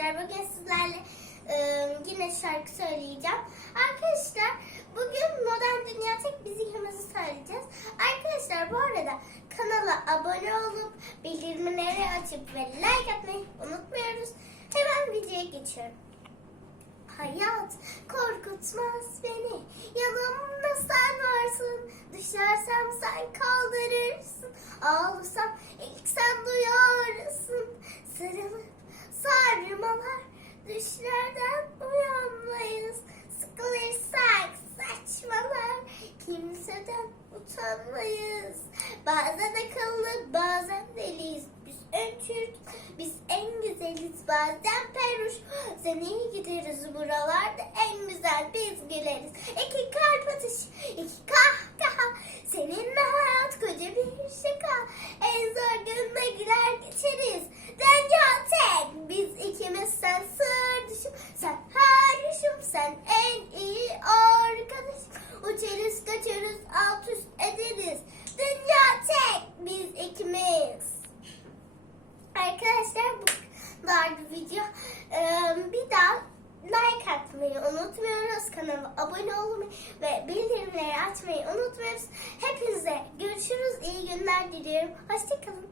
arkadaşlar bugün sizlerle e, yine şarkı söyleyeceğim. Arkadaşlar bugün Modern Dünya Tek Biz İkimizi söyleyeceğiz. Arkadaşlar bu arada kanala abone olup bildirimleri açıp ve like atmayı unutmuyoruz. Hemen videoya geçiyorum. Hayat korkutmaz beni. Yanımda sen varsın. Düşersem sen kaldırırsın. Ağlasam ilk utanmayız. Bazen akıllı bazen deliyiz. Biz en Türk, biz en güzeliz. Bazen peruş. Sen iyi gideriz buralarda en güzel Arkadaşlar bu kadar video. Ee, bir daha like atmayı unutmuyoruz. Kanala abone olmayı ve bildirimleri açmayı unutmuyoruz. Hepinize görüşürüz. İyi günler diliyorum. Hoşçakalın.